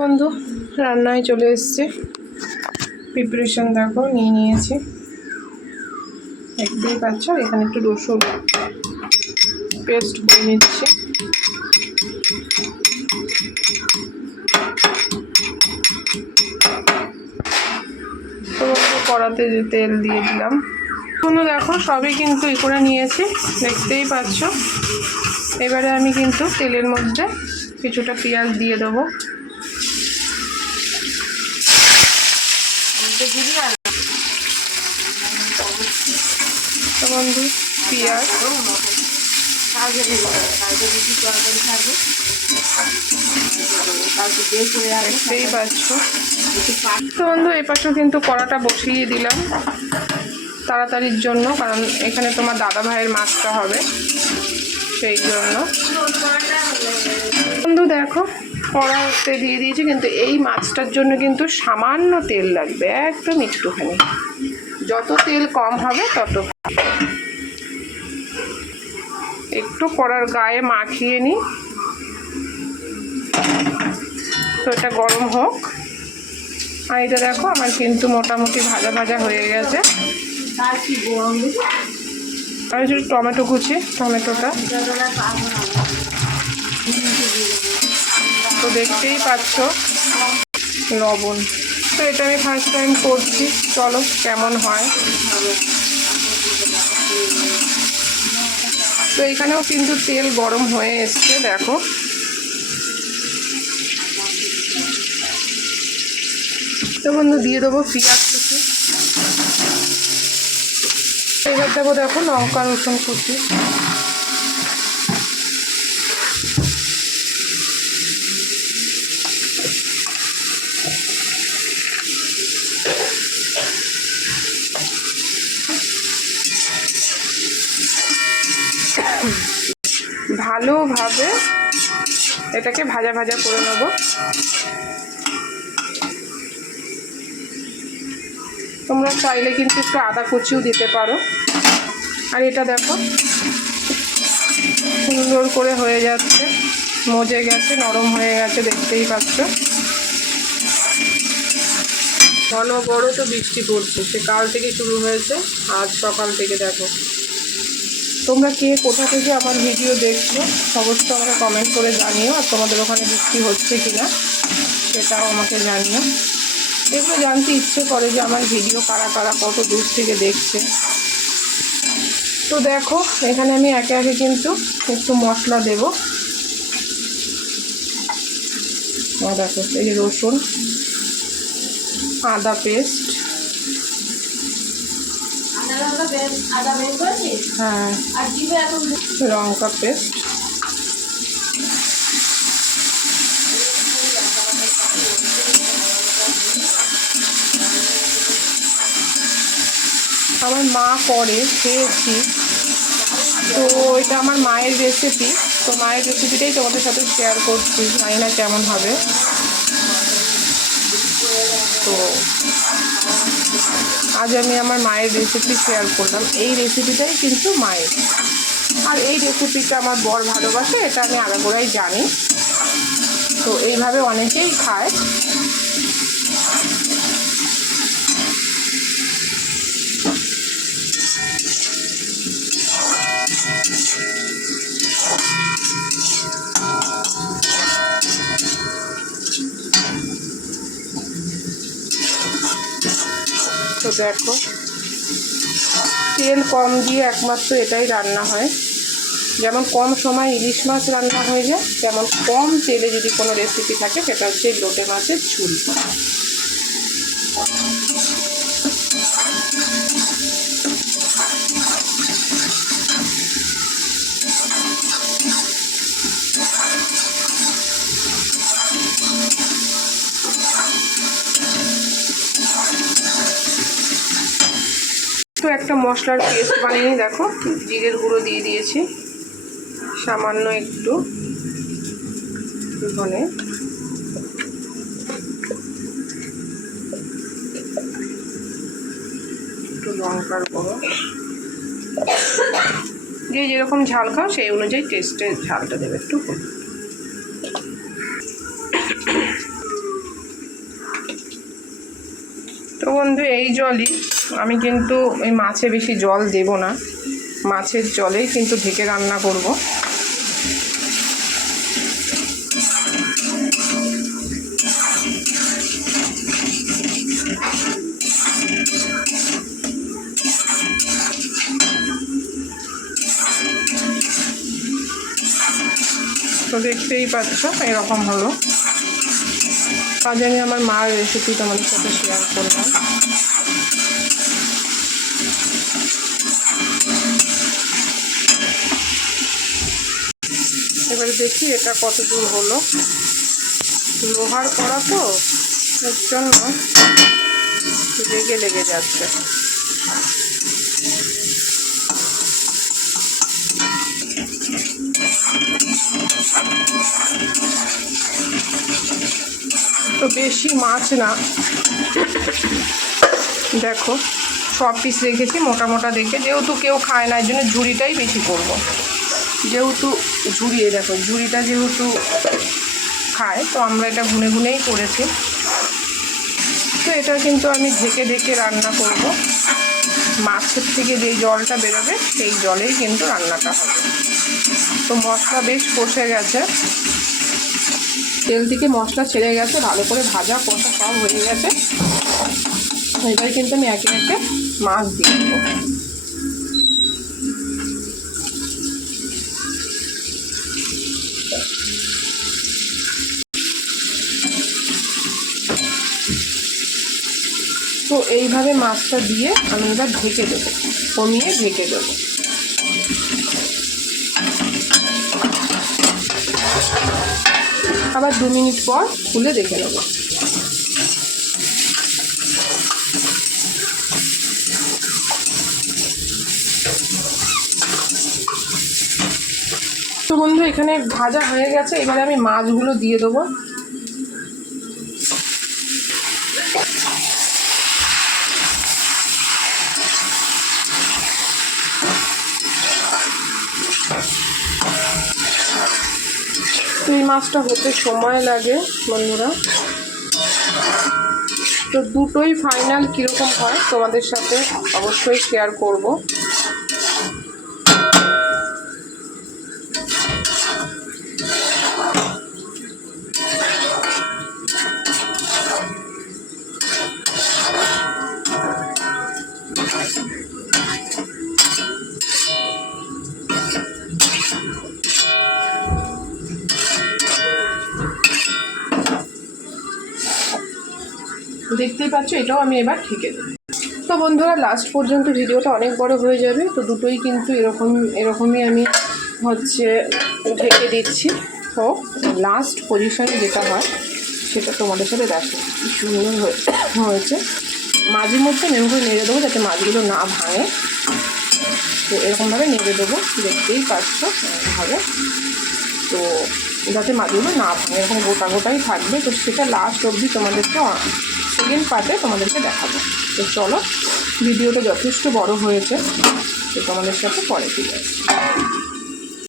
বন্ধু রান্নায় চলে এসেছে। প্রিপারেশন দেখো নিয়ে নিয়েছি, দেখতেই পাচ্ছ। এখানে একটু রসুন পেস্ট করে নিচ্ছি। তো কড়াতে তেল দিয়ে দিলাম। বন্ধু দেখো সবই কিন্তু এ করে নিয়েছি, দেখতেই পাচ্ছ। এবারে আমি কিন্তু তেলের মধ্যে কিছুটা পেঁয়াজ দিয়ে দেবো। তো বন্ধু পেঁয়াজ দেখতেই পাচ্ছ। তো বন্ধু এই পাশেও কিন্তু কড়াটা বসিয়ে দিলাম তাড়াতাড়ির জন্য, কারণ এখানে তোমার দাদা ভাইয়ের মাছটা হবে, সেই জন্য। বন্ধু দেখো কড়াতে দিয়ে দিয়েছি, কিন্তু এই মাছটার জন্য কিন্তু সামান্য তেল লাগবে, একদম একটুখানি। যত তেল কম হবে তত একটু কড়ার গায়ে মাখিয়ে নিই। তো এটা গরম হোক। আর এটা দেখো আমার কিন্তু মোটামুটি ভাজা ভাজা হয়ে গেছে। আর একটু টমেটো কুচি, টমেটোটা তো দেখতেই পাচ্ছ, লবণ। তো এটা আমি ফার্স্ট টাইম করছি, চলো কেমন হয়। তো এখানেও কিন্তু তেল গরম হয়ে এসছে দেখো। তো বন্ধু দিয়ে দেবো পেঁয়াজ কুচি, এবার দেবো দেখো লঙ্কা রসুন কুচি। ভালোভাবে এটাকে ভাজা ভাজা করে নেব। তোমরা চাইলে কিন্তু একটু আদা কুচিও দিতে পারো। আর এটা দেখো সুন্দর করে হয়ে যাচ্ছে, মজে গেছে, নরম হয়ে গেছে, দেখতেই পাচ্ছ। বড় তো বৃষ্টি পড়ছে, সে কাল থেকে শুরু হয়েছে, আজ সকাল থেকে দেখো। তোমরা কে কোথা থেকে আমার ভিডিও দেখছো অবশ্যই আমাকে কমেন্ট করে জানিও। আর তোমাদের ওখানে বৃষ্টি হচ্ছে কিনা সেটাও আমাকে জানিও। এগুলো জানতে ইচ্ছে করে যে আমার ভিডিও কারা কারা কত দূর থেকে দেখছে। তো দেখো এখানে আমি একে একে কিন্তু একটু মশলা দেবো। দেখো এই যে রসুন, আদা পেস্ট, হ্যাঁ লঙ্কা পেস্ট, আমার মা করে, খেয়েছি। তো এটা আমার মায়ের রেসিপি, তো মায়ের রেসিপিটাই তোমাদের সাথে শেয়ার করছি, জানি না কেমন হবে। তো আজ আমি আমার মায়ের রেসিপি শেয়ার করলাম। এই রেসিপিটাই কিন্তু মায়ের, আর এই রেসিপিটা আমার বর ভালোবাসে, এটা আমি আগাগোড়াই জানি। তো এইভাবে অনেকেই খায়। তো দেখো তেল কম দিয়ে একমাত্র এটাই রান্না হয়। যেমন কম সময় ইলিশ মাছ রান্না হয়ে যায়, তেমন কম তেলে যদি কোনো রেসিপি থাকে সেটা হচ্ছে লোটে মাছের ঝুল। তো একটা মশলার পেস্ট বানিয়ে দেখো, জিরের গুঁড়ো দিয়ে দিয়েছি সামান্য একটু, ধনে, একটু লঙ্কার গুঁড়ো, যে যেরকম ঝাল খাও সেই অনুযায়ী টেস্টের ঝালটা দেবে একটু। বন্ধু এই জলই, আমি কিন্তু এই মাছে বেশি জল দেব না, মাছের জলেই কিন্তু ঢেকে রান্না করব। তো দেখতেই পাচ্ছ এরকম হলো। আজ আমি আমার মার রেসিপি তোমাদের সাথে শেয়ার করলাম। এবারে দেখি এটা কত দূর হলো। লোহার কড়া তো, এর জন্য লেগে যাচ্ছে। তো বেশি মাছ না, দেখো সব পিস রেখেছি মোটা মোটা দেখে, যেহেতু কেউ খায় না এর জন্য ঝুড়িটাই বেশি করব। যেহেতু ঝুড়িয়ে দেখো, ঝুড়িটা যেহেতু খায় তো আমরা এটা গুনে গুনেই করেছি। তো এটা কিন্তু আমি ঢেকে ঢেকে রান্না করব। মাছের থেকে যে জলটা বেরোবে সেই জলেই কিন্তু রান্নাটা হবে। তো মশলা বেশ কষে গেছে, তেল থেকে মশলা ছেড়ে গেছে, ভালো করে ভাজা কষা সব হয়ে গেছে। এবারে কিন্তু আমি একে একে মাছ দিয়ে দেবো। তো এইভাবে মাছটা দিয়ে আমি এবার ঢেকে দেবো, কমিয়ে ঢেকে দেবো। আবার 2 মিনিট পর খুলে দেখে নেব। তো বন্ধু এখানে ভাজা হয়ে গেছে, এবারে আমি মাছগুলো দিয়ে দেবো। এই মাছটা হতে সময় লাগে বন্ধুরা। তো দুটোই ফাইনাল কীরকম হয় তোমাদের সাথে অবশ্যই শেয়ার করব। দেখতেই পাচ্ছ এটাও আমি এবার ঢেকে দেব। তো বন্ধুরা লাস্ট পর্যন্ত ভিডিওটা অনেক বড় হয়ে যাবে, তো দুটোই কিন্তু এরকমই আমি ঢেকে দিচ্ছি। তো লাস্ট পজিশনে যেটা হয় সেটা তোমাদের সাথে দেখো কি সুন্দর হয়েছে। মাঝে মধ্যে নেমে করে নেড়ে দেবো যাতে মাছগুলো না ভাঙে। তো এরকমভাবে নেড়ে দেবো, দেখতেই পাচ্ছ এরকমভাবে, তো যাতে মাছগুলো না ভাঙে, এরকম গোটা গোটাই থাকবে। তো সেটা লাস্ট অবধি তোমাদেরকে সেকেন্ড পার্টে তোমাদেরকে দেখাবো। তো চলো, ভিডিওটা যথেষ্ট বড় হয়েছে, তো তোমাদের সাথে পরে ফিরে আসছি।